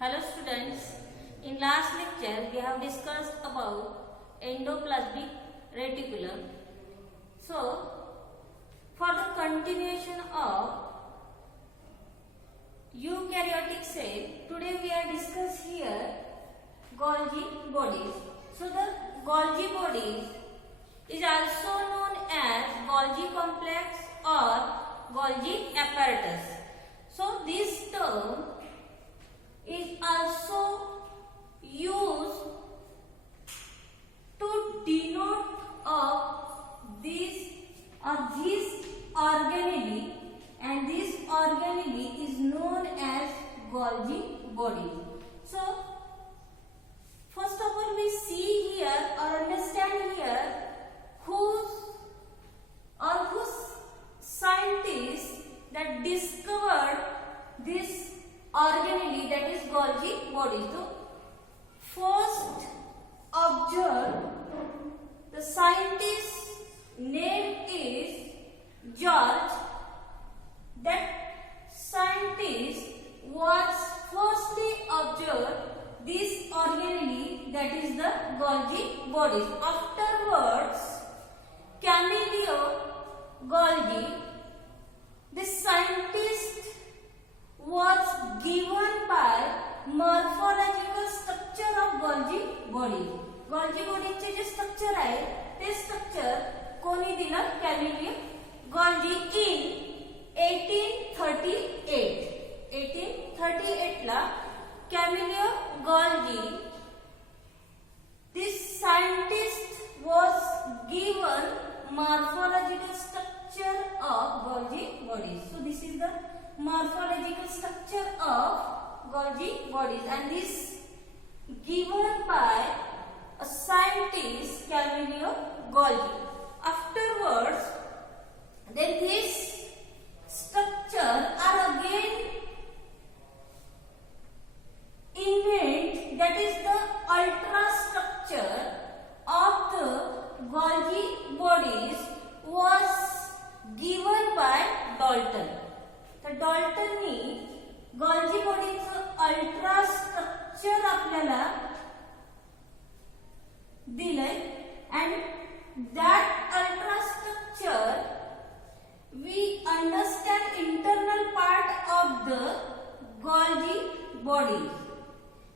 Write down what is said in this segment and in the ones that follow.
Hello students, in last lecture we have discussed about endoplasmic reticulum. So, for the continuation of eukaryotic cell, today we are discuss here Golgi bodies. So, the Golgi bodies is also known as Golgi complex or Golgi apparatus. So, this term is also used to denote of these organelle, and this organelle is known as Golgi body. So, first of all, we see here or understand here whose scientists that discovered this organelle, that is Golgi body. So, first observed, the scientist's name is George. That scientist was firstly observed this organelle, that is the Golgi bodies. Afterwards, Camillo Golgi, the scientist, was given by morphological structure of Golgi body. Golgi body चे जे structure आहे ते structure कोणी दिलं? Camillo Golgi in 1838. 1838 ला Camillo Golgi, this scientist was given morphological structure of Golgi bodies. So this is the morphological structure of Golgi bodies, and this given by a scientist Camillo Golgi. Afterwards, then this structure are again invent, that is the ultrastructure of the Golgi bodies was given by Dalton. तर डॉल्टननी Golgi बॉडीचं ultra structure आपल्याला दिलंय, and that ultra structure we understand internal part of the Golgi body,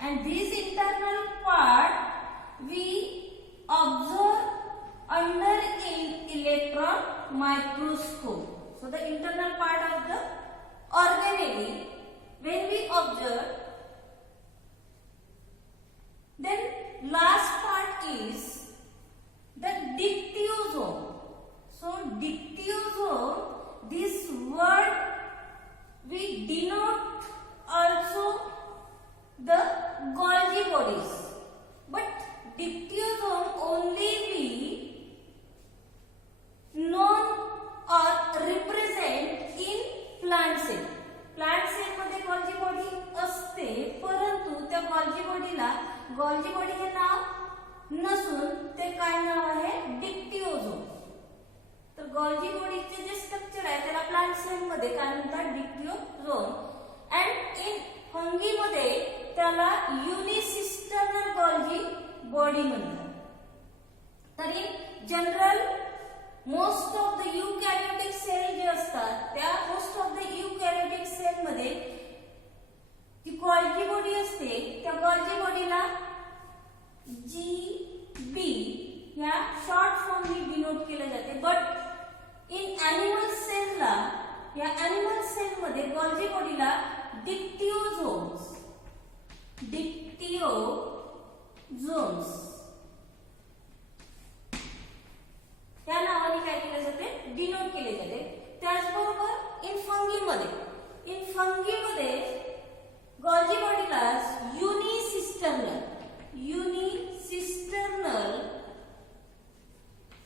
and this internal part we observe under electron microscope. So the internal part of the organelle, when we observe, then last part is the dictyosome. So dictyosome, this word we denote also the Golgi bodies, but dictyosome only we known or represent in plant cell. Plant cell मध्ये Golgi body असते, परंतु त्या Golgi बॉडीला Golgi body हे नाव नसून ते काय नाव आहे? डिक्टिओझोम. तर गॉल्जी बॉडीचे जे स्ट्रक्चर आहे त्याला प्लांट सेल मध्ये काय म्हणतात? डिक्टिओझोम. अँड इन फंगी मध्ये त्याला युनिसिस्टर्नल गॉल्जी बॉडी म्हणतात. तर in general most of the eukaryotic cell जे असतात त्या most of the eukaryotic cell मध्ये ती गॉल्जी बॉडी असते. त्या गॉल्जी बॉडीला GB या शॉर्ट फॉर्म ने डिनोट केले जाते. बट इन एनिमल सेलला, या एनिमल सेल मध्ये गॉल्जी बॉडीला डिक्टिओझोम्स त्या नावाने काय केले जाते? डिनोट केले जाते. त्याचबरोबर इन फंगी मध्ये गॉल्जी बॉडीला युनिसिस्टर्नल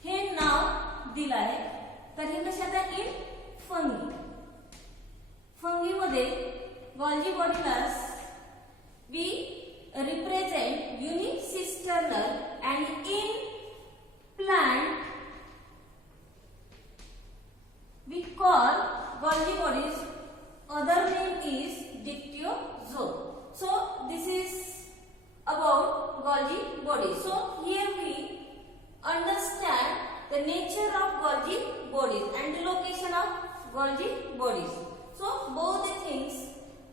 हे नाव दिलं आहे. तर हे कशात आहे? इन फंगी मध्ये गॉल्जी बॉडीला we represent unicisternal Golgi bodies. So both the things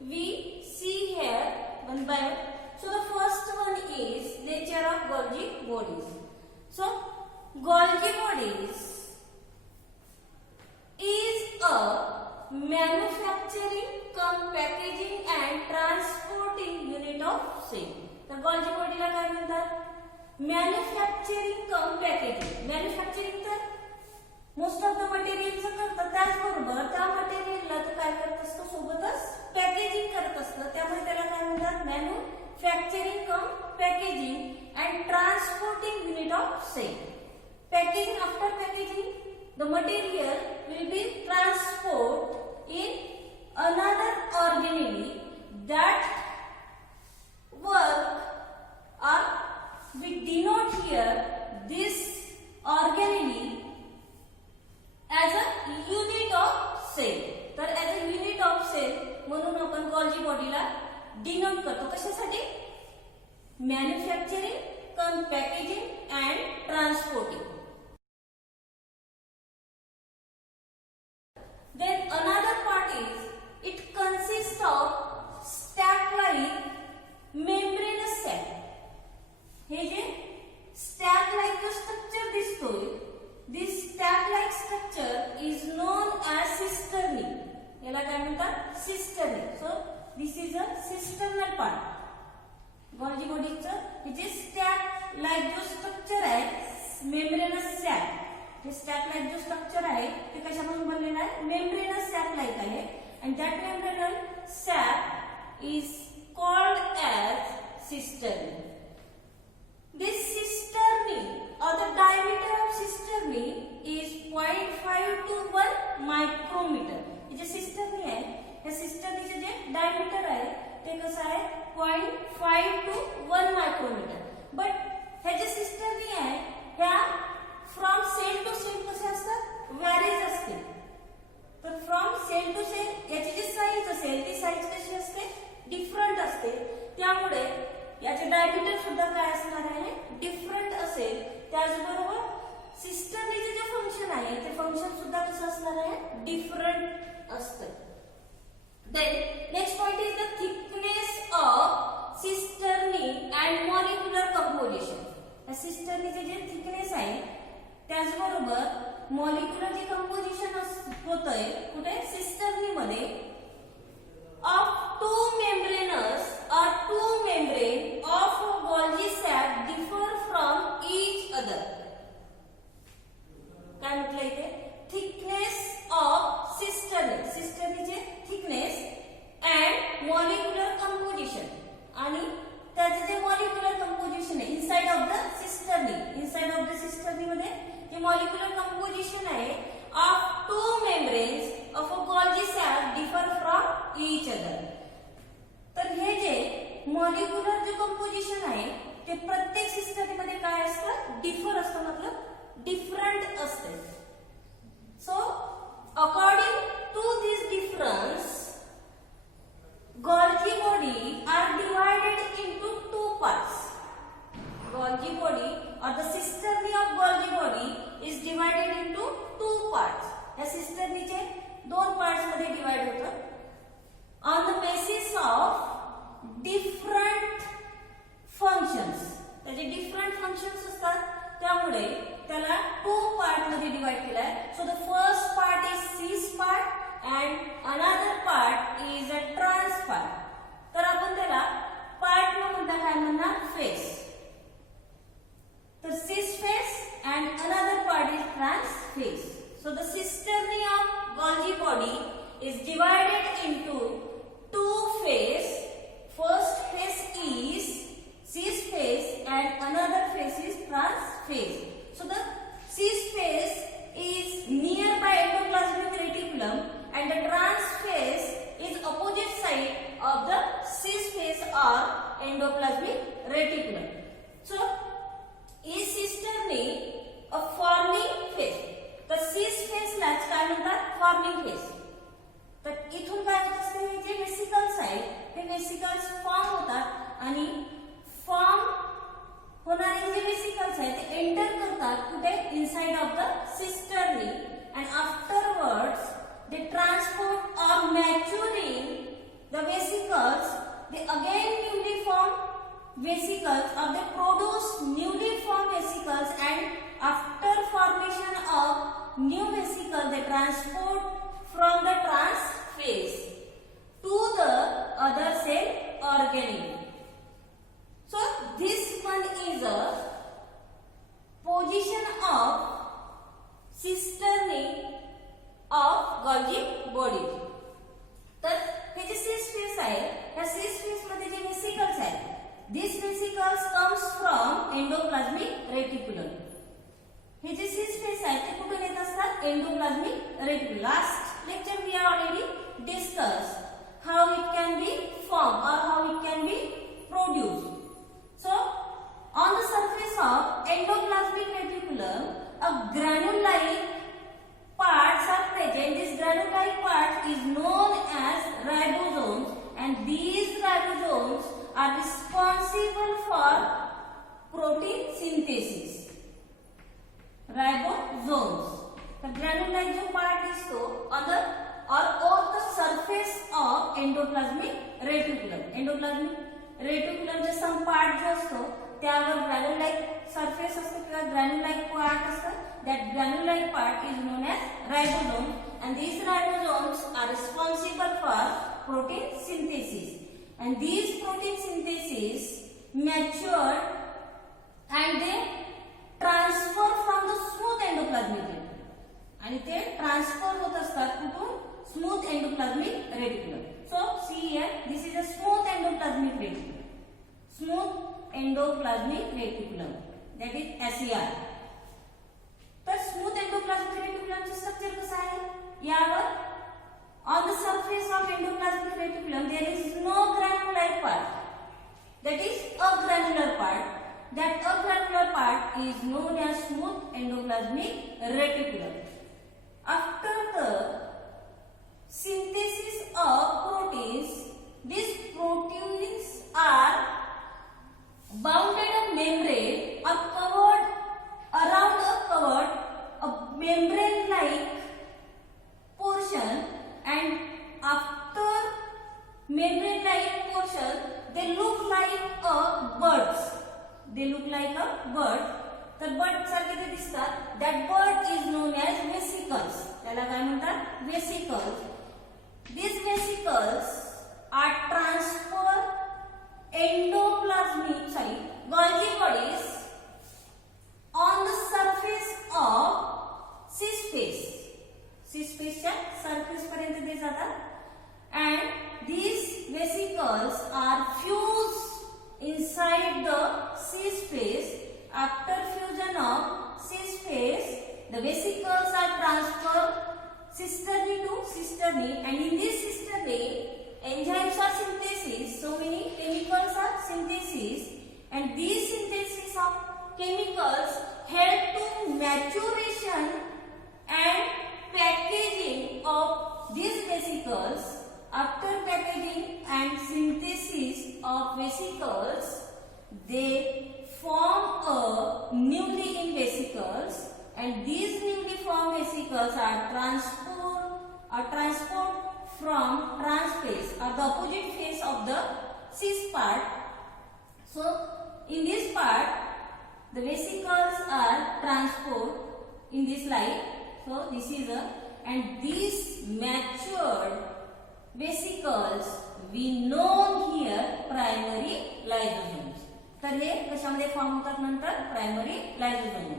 we see here one by one. So the first one is nature of Golgi bodies. So Golgi bodies is a manufacturing cum packaging and transporting unit of same. तर Golgi body ला काय म्हणतात? Manufacturing कम packaging. Manufacturing तर most of the मटेरियलचं करतात, त्याचबरोबर त्या मटेरियलला तर काय करत असतं, सोबतच पॅकेजिंग करत असतं. त्यामुळे त्याला काय म्हणतात? Manufacturing come packaging and transporting unit of same. Packaging, after packaging the material will be transported in another organelle that work, or we denote here this organelle as a unit of cell. तर as a unit of cell म्हणून आपण Golgi बॉडीला denote करतो. कशासाठी? Manufacturing come packaging and transporting. Then another part is it consists of stack-like membranous sac. हे जे stack-like जो structure दिसतोय, this stack-like structure is known as cisternae. याला काय म्हणतात? cisternae. So this is a cisternal part. Golgi bodyचं हे जे stack-like जो structure आहे, membranous sac. हे स्टॅक लाईक जो स्ट्रक्चर आहे ते कशापासून बनलेलं आहे? मेम्ब्रेनस सॅक लाईक आहे. आणि that membranal sac is called as cisternae. This cisternae or the diameter of cisternae is 0.5 to 1 micrometer. हे जे सिस्टर्नी आहे, या सिस्टर्नीचे जे डायमीटर आहे ते कसं आहे? 0.5 to 1 micrometer. बट हे जे सिस्टर्नी आहे ह्या फ्रॉम सेल टू सेल कसे असतात? व्हॅरीज असते. तर फ्रॉम सेल टू सेल याची जी साईज असेल ती साईज कशी असते? डिफरंट असते. त्यामुळे याचे डायमीटर सुद्धा काय असणार आहे? डिफरंट असेल. त्याचबरोबर सिस्टर्नीचे जे फंक्शन आहे ते फंक्शन सुद्धा कसं असणार आहे? डिफरंट असतं. Then next point is the thickness of cisternae and molecular composition. या सिस्टर्नीचे जे थिकनेस आहे त्याचबरोबर मॉलिक्युलर जे कंपोजिशन होतंय कुठे? सिस्टर्नी मध्ये of two membranous or two membrane of Golgi sac differ from each other. काय म्हटलं इथे? थिकनेस ऑफ सिस्टर्नी, सिस्टर्नीचे थिकनेस अँड मॉलिक्युलर कंपोजिशन. आणि त्याचे जे मॉलिक्युलर कंपोजिशन आहे inside of the cisternae, inside of the cisternae मध्ये जे मॉलिक्युलर कंपोजिशन आहे of two membranes of a Golgi sac differ from each other. तर हे जे मॉलिक्युलर जे कंपोजिशन आहे ते प्रत्येक सिस्टर्नी मध्ये काय असतं? डिफर असतं, मतलब डिफरंट असते. So according to this difference Golgi body are divided into two parts. Golgi body or the cisternae of Golgi body is divided into two parts. या सिस्टर्नीचे दोन पार्ट्स मध्ये डिवाइड होतं. On the basis of different functions. त्याचे different functions असतात त्यामुळे त्याला two part मध्ये divide केलं आहे. So the first part is cis part and another part is a trans part. तर आपण त्याला पार्ट न म्हणता काय म्हणणार? फेस. तर cis face and another part is trans face. So the cisternae of Golgi body is divided into two phase. First phase is cis phase and another phase is trans phase. So the cis phase is nearby endoplasmic reticulum and the trans phase is opposite side of the cis phase or endoplasmic reticulum. So is cisternae a forming phase. तर cis face लाच काय म्हणतात? Forming face. तर इथून काय they transport or maturing the vesicles, they again newly formed vesicles or they produce newly formed vesicles, and after formation of new vesicle they transport from the trans phase to the other cell organelle. So this one is a position of cisternae of Golgi body. तर हे जे cis face आहे, या cis face मध्ये जे vesicles आहेत, this vesicles comes from endoplasmic reticulum. हे जे सिस फेस आहे ते कुठून येत असतात? Endoplasmic reticulum. Last lecture we already discuss how it can be formed or how it can be produced. So on the surface of endoplasmic reticulum, a granule-like parts are present. This granule-like part is known as ribosomes, and these ribosomes are responsible for protein synthesis. Ribosomes. The granule-like जो part दिसतो on the the surface of endoplasmic reticulum. Endoplasmic reticulum चे some part जो असतो त्यावर granule-like surface असतो किंवा granule-like part असतं. That granule-like part is known as ribosome, and these ribosomes are responsible for protein synthesis. And these protein synthesis mature and they transfer from the smooth endoplasmic reticulum. आणि ते transfer होत असतात कुठून? Smooth endoplasmic reticulum. So see here, this is a smooth endoplasmic reticulum. Smooth endoplasmic reticulum, that is SER. तर smooth endoplasmic reticulum चे structure कसं आहे? यावर on the surface of endoplasmic reticulum there is no granule-like part. That is agranular part. That agranular part is known as smooth endoplasmic reticulum. After the synthesis of proteins, these proteins are bounded a membrane or covered around a membrane-like portion, and after membrane-like portion, they look like a buds. They look like a bud. तर बड सारखे ते दिसतात. That bud is known as vesicles. त्याला काय म्हणतात? Vesicles. These vesicles are transferred Golgi bodies on the surface of cis phase. Cis phase च्या surface पर्यंत ते जातात, and these vesicles are fused inside the cis phase. After fusion of cis phase, the vesicles are transferred cisternae to cisternae, and in this cisternae, enzymes are synthesis. So many chemicals are synthesis, and these synthesis of chemicals help to maturation and packaging of these vesicles. After packaging and synthesis of vesicles, they form a newly in vesicles, and these newly formed vesicles are transport from trans phase or the opposite phase of the cis part. So in this part the vesicles are transport in this line. So this is and these matured vesicles we know here primary lysosomes. तर हे कशामध्ये form होतात नंतर? Primary lysosome.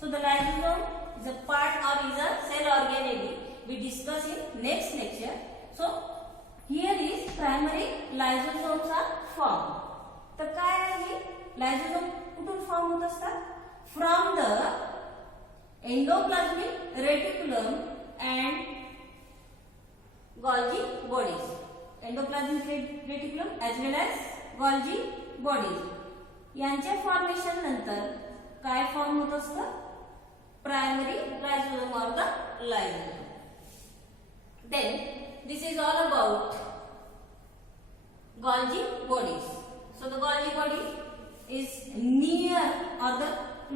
So the lysosome is a part or is a cell organelle. We discuss in next lecture. So here is primary lysosomes are form. तर काय आहे? Lysosome कुठून form होत असतात? From the endoplasmic reticulum and Golgi bodies. Endoplasmic reticulum as well as Golgi bodies. यांच्या formation नंतर काय form होत असतं? Primary lysosome or the lysosome. Then this is all about Golgi bodies. So the Golgi body is near or the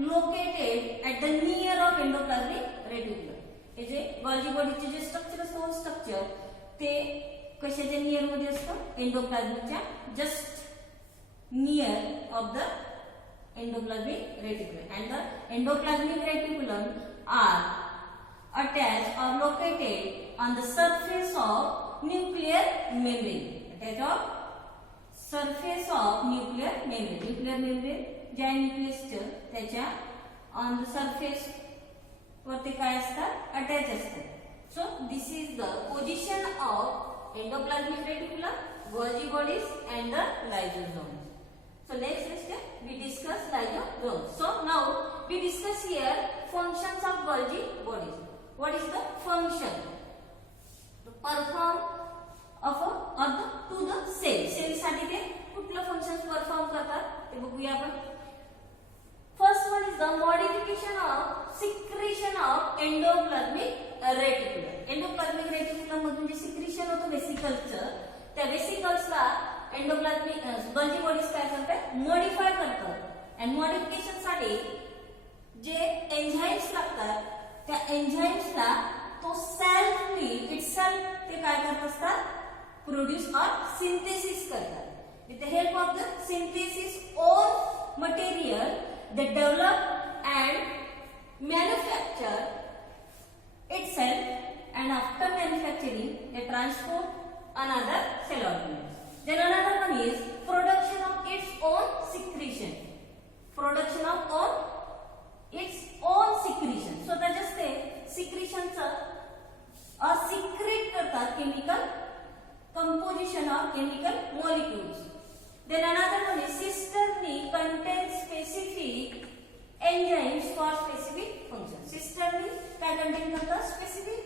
located at the near of endoplasmic reticulum. हे जे Golgi बॉडीचे जे structure असतं structure ते कशाच्या near मध्ये असतं एंडोप्लाझमिकच्या just near of the endoplasmic reticulum and the endoplasmic reticulum are attached or located on the surface of nuclear membrane. Attached of surface of nuclear membrane. Nuclear membrane ज्या न्यूक्लियसचं त्याच्या on the surface वरती काय असतात attach असतात. So this is the position of endoplasmic reticulum, Golgi bodies and the lysosomes. So next step we discuss lysosomes. So now we discuss here functions of Golgi bodies. What is the function? To perform to the cell. Cell साठी ते कुठलं functions perform करतात ते बघूया आपण. First one is the modification of secretion of endoplasmic reticulum. Endoplasmic reticulum मधून जे secretion होतं vesicles त्या vesiclesला एंडोप्लाझमिक गॉल्जी बॉडीज काय करतात मॉडिफाय करतात आणि मॉडिफिकेशन साठी जे एन्झाइम्स लागतात त्या एन्झाइम्सला तो सेल्फली इटसेल्फ ते काय करत असतात प्रोड्यूस और सिंथेसिस करतात with the help of the synthesis of material they develop and manufacture itself and after manufacturing they transport another cell organism. Then another one is production of its own secretion. Production of its own secretion. So त्याच्याच ते secretionचं secrete करतात chemical composition of chemical molecules. Then another one is cistern contains specific enzymes for specific functions. Cistern काय contain करतात specific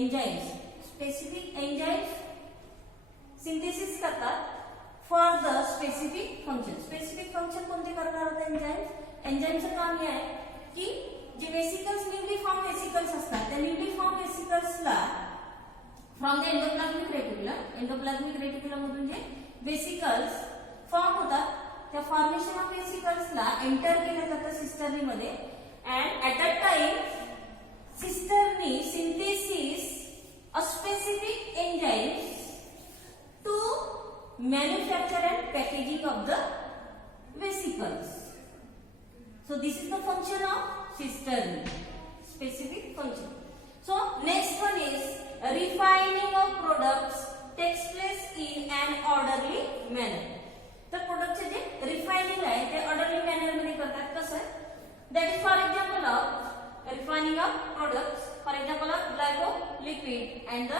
enzymes. Specific enzymes synthesis करतात for the specific function. Specific function कोणते करणार होते enzymes. एन्झाइमचं काम हे आहे की जे वेसिकल्स न्यूली फॉर्म वेसिकल्स असतात त्या न्यूली फॉर्म वेसिकल्सला फ्रॉम द एंडोप्लाझमिक रेटिक्युलम मधून जे वेसिकल्स फॉर्म होतात त्या फॉर्मेशन ऑफ वेसिकल्सला एंटर केलं जातं सिस्टर्नी मध्ये and at that time cisternae synthesis a specific enzymes to manufacture and packaging of the vesicles. So this is the function of cistern, specific function. So next one is refining of products takes place in an orderly manner. तर प्रोडक्टचे जे refining आहे ते orderly manner मध्ये करतात. कसं that is for example of refining of products for example of glycolipid and the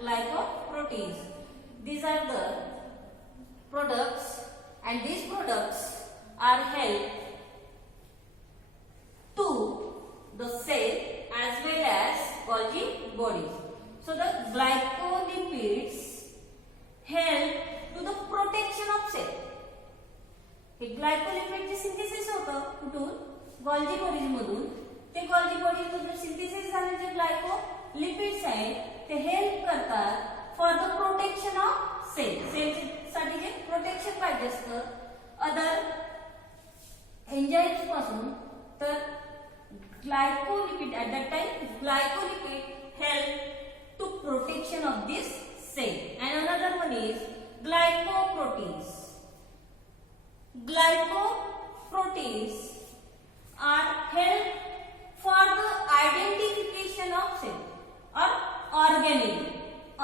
glycoproteins. These are the products and these products are held to the cell as well as Golgi bodies. So the glycolipids help to the protection of cell. हे ग्लायकोलिपिड चे synthesis होतं कुठून Golgi bodies मधून. ते Golgi bodies मधून synthesis झालेले जे glycolipids आहेत ते help करतात for the protection of cell. Cell साठी जे प्रोटेक्शन पाहिजे असतं अदर एन्झाइम्स पासून. तर glycolipid at that time glycolipid help to protection of this cell. And another one is glycoproteins. Glycoproteins are help for the identification of cell or organelle.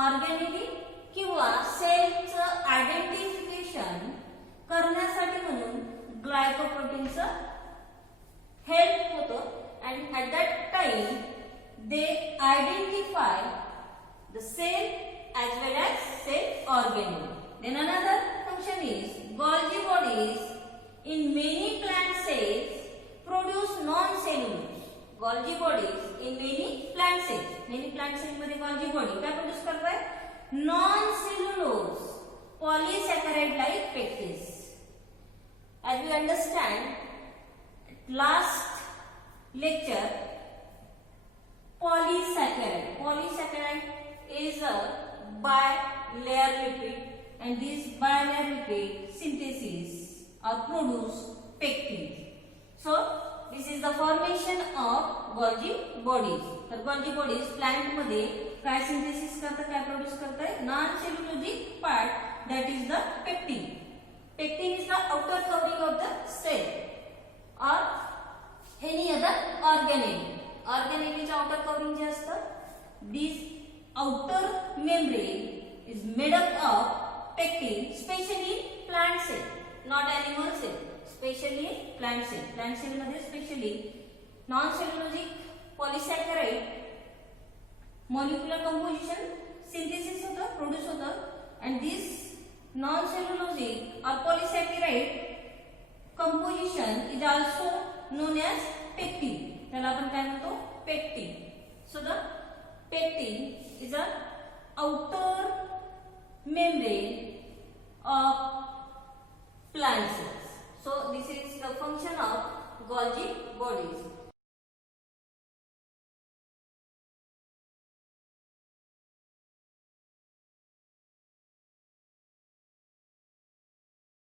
Organelle किंवा सेलचं identification करण्यासाठी म्हणून ग्लायकोप्रोटीनचं help होतं and at that time they identify the cell as well as cell organelle. Then another function is Golgi bodies in many plant cells produce non-cellulose. Golgi bodies in many plant cells. Many plant cells मध्ये Golgi body काय produce करतात non-cellulose polysaccharide like pectins. As we understand last lecture, polysaccharide is a bilayer lipid and this bilayer lipid synthesis or produce pectins. So this is the formation of Golgi bodies. तर Golgi bodies plant मध्ये काय synthesis करतात, काय produce करतात? Non cellulosic part that is the pectin. Pectin is the outer covering of the cell or any other organelle. ऑर्गेनेलच्या outer covering जे असतं, this outer membrane is made up of pectin, specially plant cell, not animal cell, specially plant cell. Plant cell मध्ये specially non cellulosic पॉलिसॅकराइड molecular composition synthesis होतं, produce होतं. And this non cellulosic or polysaccharide composition is also known as pectin. त्याला आपण काय म्हणतो? Pectin. So the pectin is a outer membrane of plant cells. So this is the function of Golgi bodies.